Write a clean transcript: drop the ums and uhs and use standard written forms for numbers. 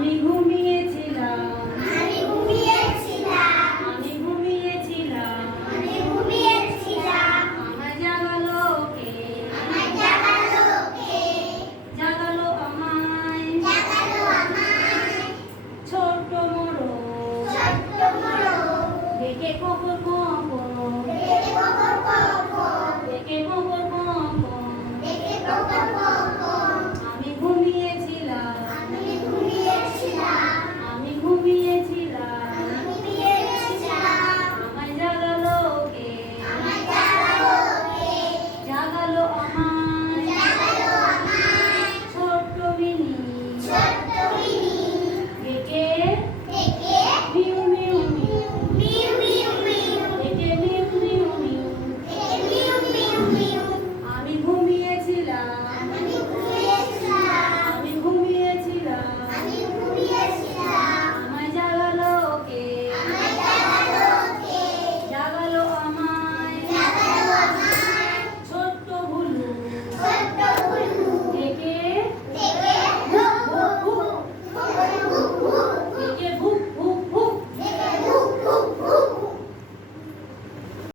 আমি ঘুমিয়েছিলাম আমি ঘুমিয়েছিলাম আমি ঘুমিয়েছিলাম আমি ঘুমিয়েছিলাম আমায় জাগালো কে আমায় জাগালো কে জাগালো আমায় জাগালো আমায় ছোট্ট মোড়ল ছোট্ট মোড়ল ডেকে খবর